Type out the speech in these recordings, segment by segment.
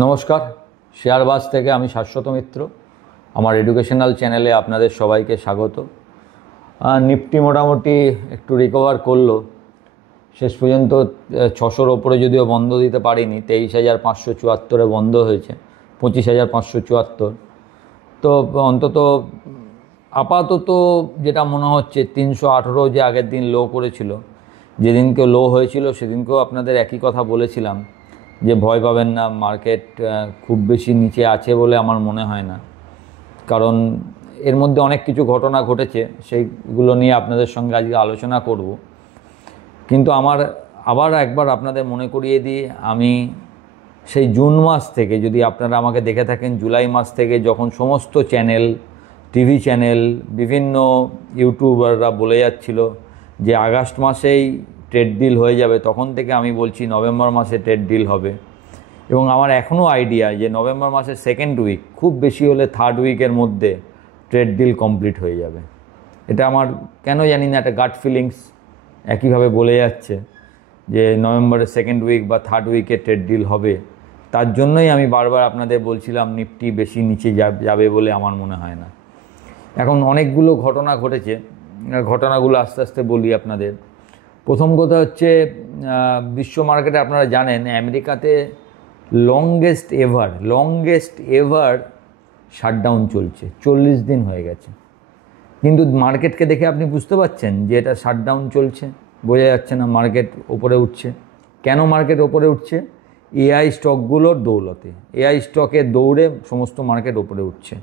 নমস্কার, শেয়ারবাজ থেকে আমি শাশ্বত মিত্র। আমার এডুকেশনাল চ্যানেলে আপনাদের সবাইকে স্বাগত। নিফটি মোটামুটি একটু রিকভার করলো, শেষ পর্যন্ত 600-র ওপরে যদিও বন্ধ দিতে পারিনি, 23,574-এ বন্ধ হয়েছে, 25,574। তো অন্তত আপাতত যেটা মনে হচ্ছে 318 যে আগের দিন লো করেছিল, যেদিনকে লো হয়েছিল সেদিনকেও আপনাদের একই কথা বলেছিলাম যে ভয় পাবেন না, মার্কেট খুব বেশি নিচে আছে বলে আমার মনে হয় না, কারণ এর মধ্যে অনেক কিছু ঘটনা ঘটেছে, সেইগুলো নিয়ে আপনাদের সঙ্গে আজকে আলোচনা করব। কিন্তু আমার আবার একবার আপনাদের মনে করিয়ে দিই, আমি সেই জুন মাস থেকে, যদি আপনারা আমাকে দেখে থাকেন জুলাই মাস থেকে, যখন সমস্ত চ্যানেল, টিভি চ্যানেল, বিভিন্ন ইউটিউবাররা বলে যাচ্ছিল যে আগস্ট মাসেই ট্রেড ডিল হয়ে যাবে, তখন থেকে আমি বলছি নভেম্বর মাসে ট্রেড ডিল হবে। এবং আমার এখনও আইডিয়া যে নভেম্বর মাসের সেকেন্ড উইক, খুব বেশি হলে থার্ড উইকের মধ্যে ট্রেড ডিল কমপ্লিট হয়ে যাবে। এটা আমার কেন জানি না, একটা গাট ফিলিংস একইভাবে বলে যাচ্ছে যে নভেম্বরের সেকেন্ড উইক বা থার্ড উইকে ট্রেড ডিল হবে। তার জন্যই আমি বারবার আপনাদের বলছিলাম নিফটি বেশি নিচে যাবে বলে আমার মনে হয় না। এখন অনেকগুলো ঘটনা ঘটেছে, ঘটনাগুলো আস্তে আস্তে বলি আপনাদের। প্রথম কথা হচ্ছে, বিশ্ব মার্কেটে আপনারা জানেন আমেরিকাতে লংগেস্ট এভার শাটডাউন চলছে, 40 দিন হয়ে গেছে। কিন্তু মার্কেটকে দেখে আপনি বুঝতে পারছেন যে এটা শাটডাউন চলছে, বোঝা যাচ্ছে না মার্কেট ওপরে উঠছে। কেন মার্কেট ওপরে উঠছে? এআই স্টকগুলোর দৌলতে, এআই স্টকের দৌড়ে সমস্ত মার্কেট ওপরে উঠছে।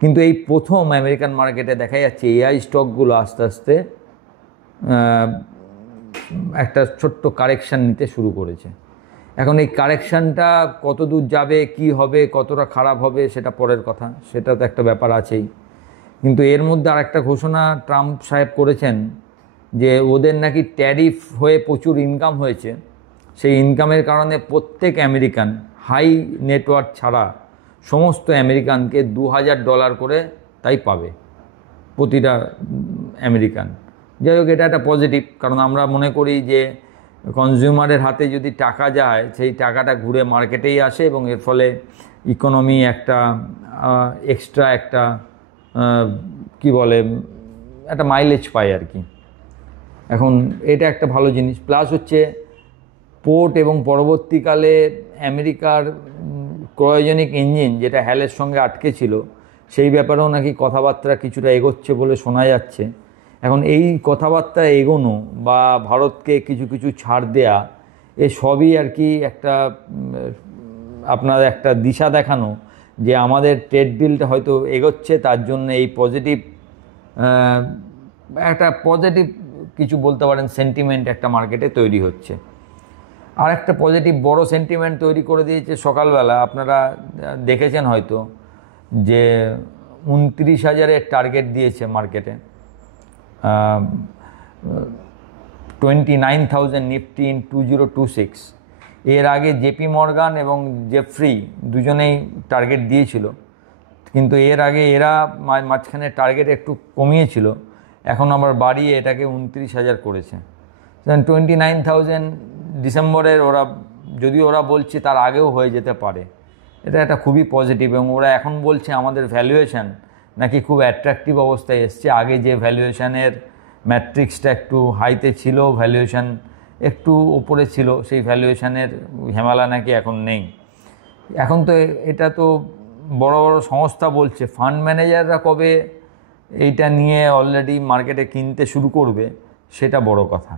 কিন্তু এই প্রথম আমেরিকান মার্কেটে দেখা যাচ্ছে এআই স্টকগুলো আস্তে আস্তে একটা ছোট্ট কারেকশান নিতে শুরু করেছে। এখন এই কারেকশানটা কত দূর যাবে, কি হবে, কতটা খারাপ হবে, সেটা পরের কথা, সেটা তো একটা ব্যাপার আছেই। কিন্তু এর মধ্যে আর একটা ঘোষণা ট্রাম্প সাহেব করেছেন যে ওদের নাকি ট্যারিফ হয়ে প্রচুর ইনকাম হয়েছে, সেই ইনকামের কারণে প্রত্যেক আমেরিকান, হাই নেটওয়ার্থ ছাড়া সমস্ত আমেরিকানকে $2,000 করে তাই পাবে প্রতিটা আমেরিকান। যাই হোক, এটা একটা পজিটিভ, কারণ আমরা মনে করি যে কনজিউমারের হাতে যদি টাকা যায়, সেই টাকাটা ঘুরে মার্কেটেই আসে এবং এর ফলে ইকোনমি একটা এক্সট্রা একটা কি বলে, একটা মাইলেজ পায় আর কি। এখন এটা একটা ভালো জিনিস। প্লাস হচ্ছে পোর্ট এবং পরবর্তীকালে আমেরিকার ক্রায়োজেনিক ইঞ্জিন, যেটা হ্যালের সঙ্গে আটকে ছিল, সেই ব্যাপারেও নাকি কথাবার্তা কিছুটা এগোচ্ছে বলে শোনা যাচ্ছে। এখন এই কথাবার্তা এগোনো বা ভারতকে কিছু কিছু ছাড় দেয়া, এ সবই আর কি একটা আপনার একটা দিশা দেখানো যে আমাদের ট্রেড ডিলটা হয়তো এগোচ্ছে, তার জন্য এই পজিটিভ একটা পজিটিভ কিছু বলতে পারেন সেন্টিমেন্ট একটা মার্কেটে তৈরি হচ্ছে। আর একটা পজিটিভ বড় সেন্টিমেন্ট তৈরি করে দিয়েছে সকালবেলা, আপনারা দেখেছেন হয়তো, যে 29,000-এর টার্গেট দিয়েছে মার্কেটে, 29,000 নিফটি ইন 2026। এর আগে জেপি মর্গান এবং জেফ্রি দুজনেই টার্গেট দিয়েছিল, কিন্তু এর আগে এরা মাঝখানে টার্গেট একটু কমিয়েছিল, এখন আবার বাড়িয়ে এটাকে 29,000 করেছে। 29,000 ডিসেম্বরের যদিও ওরা বলছে তার আগেও হয়ে যেতে পারে। এটা একটা খুবই পজিটিভ। এবং ওরা এখন বলছে আমাদের ভ্যালুয়েশন নাকি খুব অ্যাট্রাকটিভ অবস্থায় এসছে। আগে যে ভ্যালুয়েশনের ম্যাট্রিক্সটা একটু হাইতে ছিল, ভ্যালুয়েশন একটু ওপরে ছিল, সেই ভ্যালুয়েশনের হেমালা নাকি এখন নেই। এখন তো এটা তো বড় বড় সংস্থা বলছে, ফান্ড ম্যানেজাররা কবে এইটা নিয়ে অলরেডি মার্কেটে কিনতে শুরু করবে সেটা বড় কথা।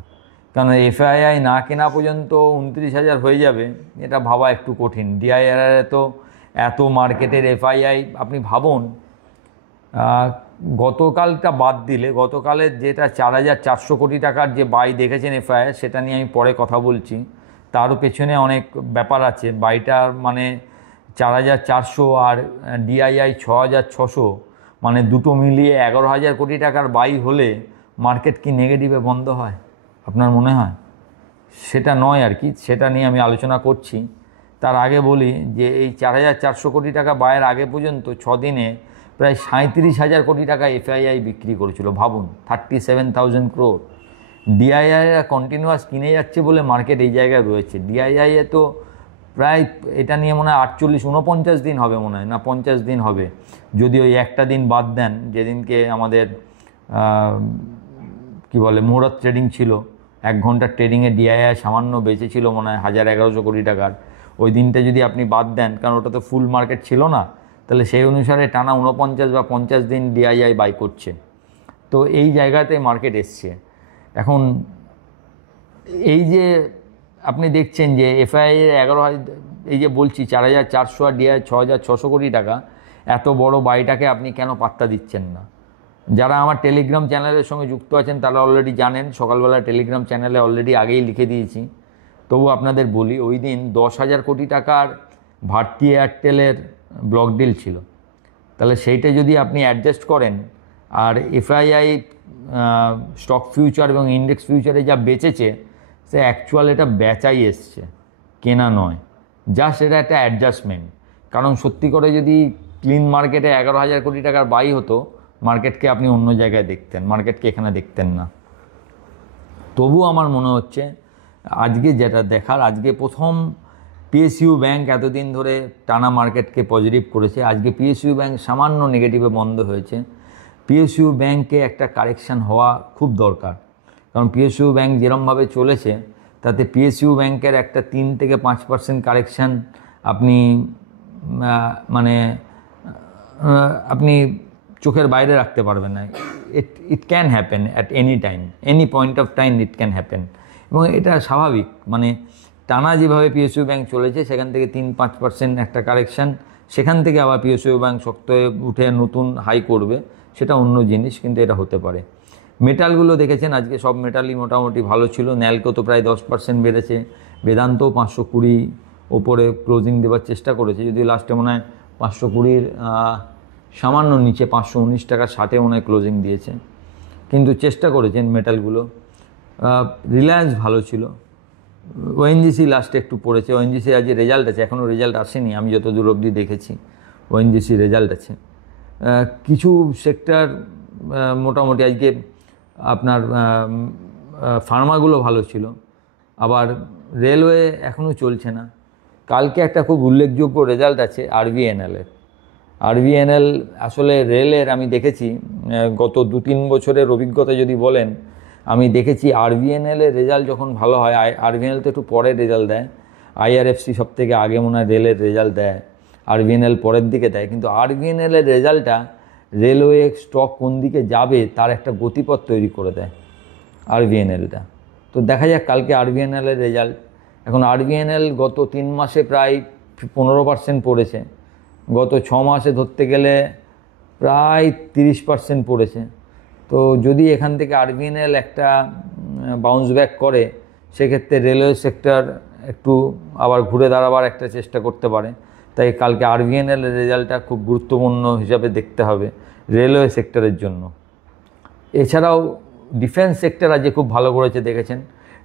কারণ এফআইআই না কেনা পর্যন্ত 29,000 হয়ে যাবে, এটা ভাবা একটু কঠিন। ডিআইআরআরে তো এত মার্কেটের এফআইআই, আপনি ভাবুন, গতকালটা বাদ দিলে, গতকালের যেটা 4,400 কোটি টাকার যে বাই দেখেছেন এফআইআই, সেটা নিয়ে আমি পরে কথা বলছি, তারও পেছনে অনেক ব্যাপার আছে। বাইটার মানে 4,400 আর ডিআইআই 6,600, মানে দুটো মিলিয়ে 11,000 কোটি টাকার বাই হলে মার্কেট কি নেগেটিভে বন্ধ হয় আপনার মনে হয়? সেটা নয় আর কি, সেটা নিয়ে আমি আলোচনা করছি। তার আগে বলি যে এই 4,400 কোটি টাকা বাইয়ের আগে পর্যন্ত 6 দিনে প্রায় 37,000 কোটি টাকা এফআইআই বিক্রি করেছিল। ভাবুন, 37,000 crore। ডিআইআইরা কন্টিনিউয়াস কিনে যাচ্ছে বলে মার্কেট এই জায়গায় রয়েছে। ডিআইআইয়ে তো প্রায় এটা নিয়ে মনে হয় 49 দিন হবে, মনে হয় না 50 দিন হবে, যদি ওই একটা দিন বাদ দেন যেদিনকে আমাদের কি বলে মুহূর্ত ট্রেডিং ছিল, 1 ঘন্টার ট্রেডিংয়ে ডিআইআই সামান্য বেঁচেছিল মনে হয় 1100 কোটি টাকার। ওই দিনটা যদি আপনি বাদ দেন, কারণ ওটা তো ফুল মার্কেট ছিল না, তাহলে সেই অনুসারে টানা 49 বা 50 দিন ডিআইআই বাই করছে। তো এই জায়গাতে মার্কেট এসছে এখন। এই যে আপনি দেখছেন যে এফআইআই 11,000, এই যে বলছি 4,400 আর ডিআই 6,600 কোটি টাকা, এত বড় বাইটাকে আপনি কেন পাত্তা দিচ্ছেন না? যারা আমার টেলিগ্রাম চ্যানেলের সঙ্গে যুক্ত আছেন তারা অলরেডি জানেন, সকালবেলা টেলিগ্রাম চ্যানেলে অলরেডি আগেই লিখে দিয়েছি, তবু আপনাদের বলি, ওই দিন 10,000 কোটি টাকার ভারতী এয়ারটেলের ব্লক ডিল ছিল। তাহলে সেইটা যদি আপনি অ্যাডজাস্ট করেন, আর এফআইআই স্টক ফিউচার এবং ইন্ডেক্স ফিউচারে যা বেচেছে, সে অ্যাকচুয়াল এটা বেচাই এসছে, কেনা নয়, জাস্ট এটা একটা অ্যাডজাস্টমেন্ট। কারণ সত্যি করে যদি ক্লিন মার্কেটে 11,000 কোটি টাকার বাই হতো, মার্কেটকে আপনি অন্য জায়গায় দেখতেন, মার্কেটকে এখানে দেখতেন না। তবু আমার মনে হচ্ছে আজকে যেটা দেখার, আজকে প্রথম পিএসইউ ব্যাংক এতদিন ধরে টানা মার্কেটকে পজিটিভ করেছে, আজকে পিএসইউ ব্যাংক সামান্য নেগেটিভে বন্ধ হয়েছে। পিএসইউ ব্যাংকে একটা কারেকশান হওয়া খুব দরকার, কারণ পিএসইউ ব্যাংক যেরমভাবে চলেছে তাতে পিএসইউ ব্যাংকের একটা 3 থেকে 5% কারেকশান আপনি আপনি চোখের বাইরে রাখতে পারবেন না। It can happen at any time, any point of time it can happen, এবং এটা স্বাভাবিক। টানা যেভাবে পিএসইউ ব্যাংক চলেছে, সেখান থেকে 3-5% একটা কারেকশান, সেখান থেকে আবার পিএসইউ ব্যাংক শক্ত হয়ে উঠে নতুন হাই করবে, সেটা অন্য জিনিস, কিন্তু এটা হতে পারে। মেটালগুলো দেখেছেন আজকে সব মেটালই মোটামুটি ভালো ছিল। ন্যালকো তো প্রায় 10% বেড়েছে, বেদান্তও 520 ওপরে ক্লোজিং দেওয়ার চেষ্টা করেছে, যদিও লাস্টে মনে হয় 520 সামান্য নিচে 519 টাকা 60 মনে হয় ক্লোজিং দিয়েছে, কিন্তু চেষ্টা করেছেন মেটালগুলো। রিলায়েন্স ভালো ছিল। ওএনজিসি লাস্টে একটু পড়েছে। ওএনজিসি আজ রেজাল্ট আছে, এখনও রেজাল্ট আসেনি, আমি যত দূর অবধি দেখেছি ওএনজিসি রেজাল্ট আছে। কিছু সেক্টর মোটামুটি আজকে আপনার ফার্মাগুলো ভালো ছিল। আবার রেলওয়ে এখনও চলছে না। কালকে একটা খুব উল্লেখযোগ্য রেজাল্ট আছে আরবিএনএলের। আরবিএনএল আসলে রেলের আমি দেখেছি গত 2-3 বছরের অভিজ্ঞতা যদি বলেন, আমি দেখেছি আরবিএনএলের রেজাল্ট যখন ভালো হয়, আরবিএনএল তো একটু পরে রেজাল্ট দেয়, আইআরএফসি সব থেকে আগে মনে হয় রেলের রেজাল্ট দেয়, আরবিএনএল পরের দিকে দেয়, কিন্তু আরবিএনএলের রেজাল্টটা রেলওয়ে স্টক কোন দিকে যাবে তার একটা গতিপথ তৈরি করে দেয় আরবিএনএলটা। তো দেখা যাক কালকে আরবিএনএলের রেজাল্ট। এখন আরবিএনএল গত 3 মাসে প্রায় 15% পড়েছে, গত 6 মাসে ধরতে গেলে প্রায় 30% পড়েছে। তো যদি এখান থেকে আরবিএনএল একটা বাউন্স ব্যাক করে, সেক্ষেত্রে রেলওয়ে সেক্টর একটু আবার ঘুরে দাঁড়াবার একটা চেষ্টা করতে পারে। তাই কালকে আরবিএনএলের রেজাল্টটা খুব গুরুত্বপূর্ণ হিসাবে দেখতে হবে রেলওয়ে সেক্টরের জন্য। এছাড়াও ডিফেন্স সেক্টর আজকে খুব ভালো করেছে, দেখেছেন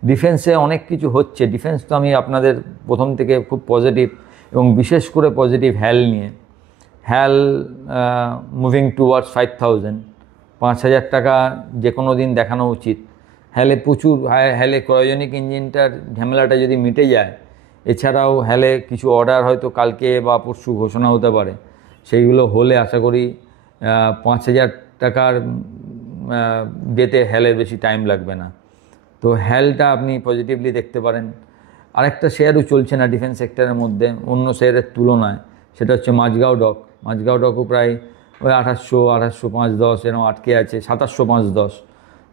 ডিফেন্সে অনেক কিছু হচ্ছে। ডিফেন্স তো আমি আপনাদের প্রথম থেকে খুব পজিটিভ, এবং বিশেষ করে পজিটিভ হ্যাল নিয়ে। হ্যাল মুভিং টুয়ার্ডস 5,000, 5,000 টাকা যে কোনো দিন দেখানো উচিত। হ্যালে প্রচুর, হ্যালে ক্রায়োজেনিক ইঞ্জিনটার ঝামেলাটা যদি মিটে যায়, এছাড়াও হ্যালে কিছু অর্ডার হয়তো কালকে বা পরশু ঘোষণা হতে পারে, সেইগুলো হলে আশা করি 5,000 টাকার যেতে হ্যালের বেশি টাইম লাগবে না। তো হ্যালটা আপনি পজিটিভলি দেখতে পারেন। আরেকটা শেয়ারও চলছে না ডিফেন্স সেক্টরের মধ্যে অন্য শেয়ারের তুলনায়, সেটা হচ্ছে মাঝগাঁও ডক। মাঝগাঁও ডকও প্রায় ওই 800, 805-10 এরকম আটকে আছে। 2705-10,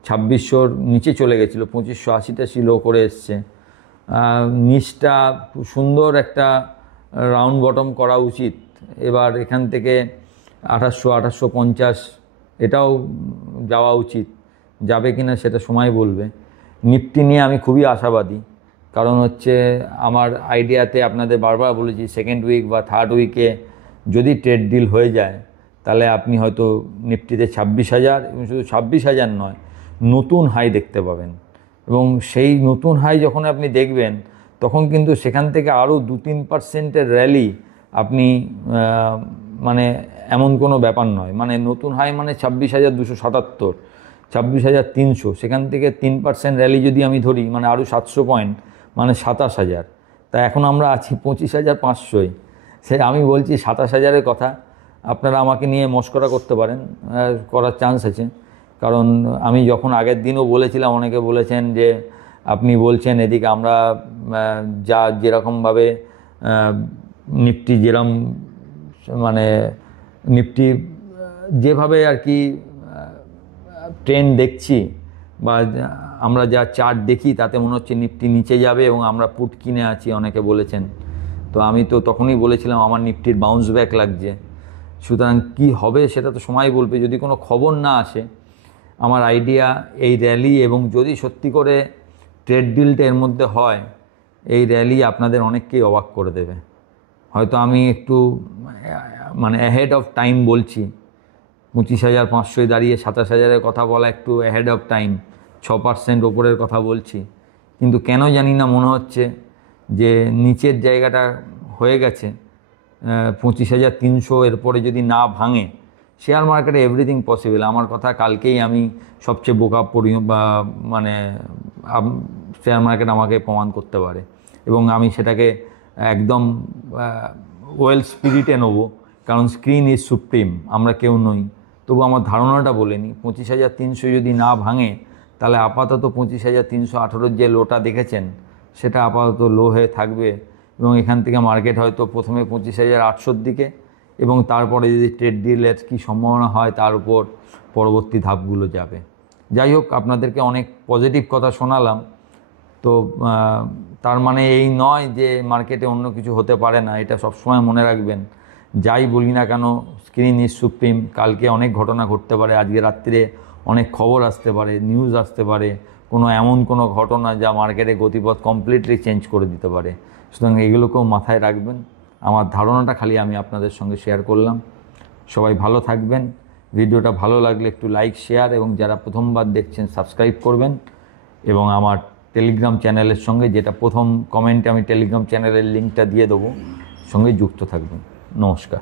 2600-র নিচে চলে গেছিলো, 2580টা লো করে এসছে। নিচটা সুন্দর একটা রাউন্ড বটম করা উচিত। এবার এখান থেকে 800, 850 এটাও যাওয়া উচিত। যাবে কিনা সেটা সময় বলবে। নিফটি নিয়ে আমি খুবই আশাবাদী, কারণ হচ্ছে আমার আইডিয়াতে আপনাদের বারবার বলেছি, সেকেন্ড উইক বা থার্ড উইকে যদি ট্রেড ডিল হয়ে যায়, তাহলে আপনি হয়তো নিফটিতে 26,000, এবং শুধু 26,000 নয়, নতুন হাই দেখতে পাবেন। এবং সেই নতুন হাই যখন আপনি দেখবেন, তখন কিন্তু সেখান থেকে আরও 2-3%-এর র্যালি আপনি এমন কোনো ব্যাপার নয়। নতুন হাই 26,277, 26,300, সেখান থেকে 3% র্যালি যদি আমি ধরি, আরও 700 পয়েন্ট, 27,000। তা এখন আমরা আছি 25,500-য়। সে আমি বলছি 27,000-এর কথা, আপনারা আমাকে নিয়ে মস্করা করতে পারেন, করার চান্স আছে। কারণ আমি যখন আগের দিনও বলেছিলাম, অনেকে বলেছেন যে আপনি বলছেন এদিকে আমরা যা যেরকমভাবে নিফটি যেরকম মানে নিফটি যেভাবে আর কি ট্রেন্ড দেখছি বা আমরা যা চার্ট দেখি তাতে মনে হচ্ছে নিফটি নিচে যাবে এবং আমরা পুট কিনে আছি, অনেকে বলেছেন। তো আমি তো তখনই বলেছিলাম আমার নিফটির বাউন্স ব্যাক লাগছে। সুতরাং কি হবে সেটা তো সময় বলবে, যদি কোনো খবর না আসে। আমার আইডিয়া এই র্যালি, এবং যদি সত্যি করে ট্রেড ডিলটা এর মধ্যে হয়, এই র্যালি আপনাদের অনেককেই অবাক করে দেবে। হয়তো আমি একটু মানে অ্যাহেড অফ টাইম বলছি, 25,500-এ দাঁড়িয়ে 27,000-এর কথা বলা একটু অ্যাহেড অফ টাইম, 6% ওপরের কথা বলছি। কিন্তু কেন জানি না মনে হচ্ছে যে নিচের জায়গাটা হয়ে গেছে 25,300, এরপরে যদি না ভাঙে, শেয়ার মার্কেটে এভরিথিং পসিবল। আমার কথা কালকেই আমি সবচেয়ে বোকা বা মানে শেয়ার মার্কেট আমাকে প্রমাণ করতে পারে, এবং আমি সেটাকে একদম ওয়েল স্পিরিটে নেব, কারণ স্ক্রিন ইজ সুপ্রিম, আমরা কেউ নই। তবু আমার ধারণাটা বলে নিই, 25,300 যদি না ভাঙে, তাহলে আপাতত 25,318-র যে লোটা দেখেছেন সেটা আপাতত লো হয়ে থাকবে, এবং এখান থেকে মার্কেট হয়তো প্রথমে 25,800-র দিকে, এবং তারপরে যদি ট্রেড ডিলের কী সম্ভাবনা হয় তার উপর পরবর্তী ধাপগুলো যাবে। যাই হোক, আপনাদেরকে অনেক পজিটিভ কথা শোনালাম। তো তার মানে এই নয় যে মার্কেটে অন্য কিছু হতে পারে না, এটা সবসময় মনে রাখবেন। যাই বলি না কেন, স্ক্রিন ইজ সুপ্রিম। কালকে অনেক ঘটনা ঘটতে পারে, আজকে রাত্রে অনেক খবর আসতে পারে, নিউজ আসতে পারে, এমন কোনো ঘটনা যা মার্কেটে গতিপথ কমপ্লিটলি চেঞ্জ করে দিতে পারে। সুতরাং এগুলোকেও মাথায় রাখবেন। আমার ধারণাটা খালি আমি আপনাদের সঙ্গে শেয়ার করলাম। সবাই ভালো থাকবেন। ভিডিওটা ভালো লাগলে একটু লাইক, শেয়ার, এবং যারা প্রথমবার দেখছেন সাবস্ক্রাইব করবেন, এবং আমার টেলিগ্রাম চ্যানেলের সঙ্গে, যেটা প্রথম কমেন্টে আমি টেলিগ্রাম চ্যানেলের লিঙ্কটা দিয়ে দেবো, সঙ্গে যুক্ত থাকবেন। নমস্কার।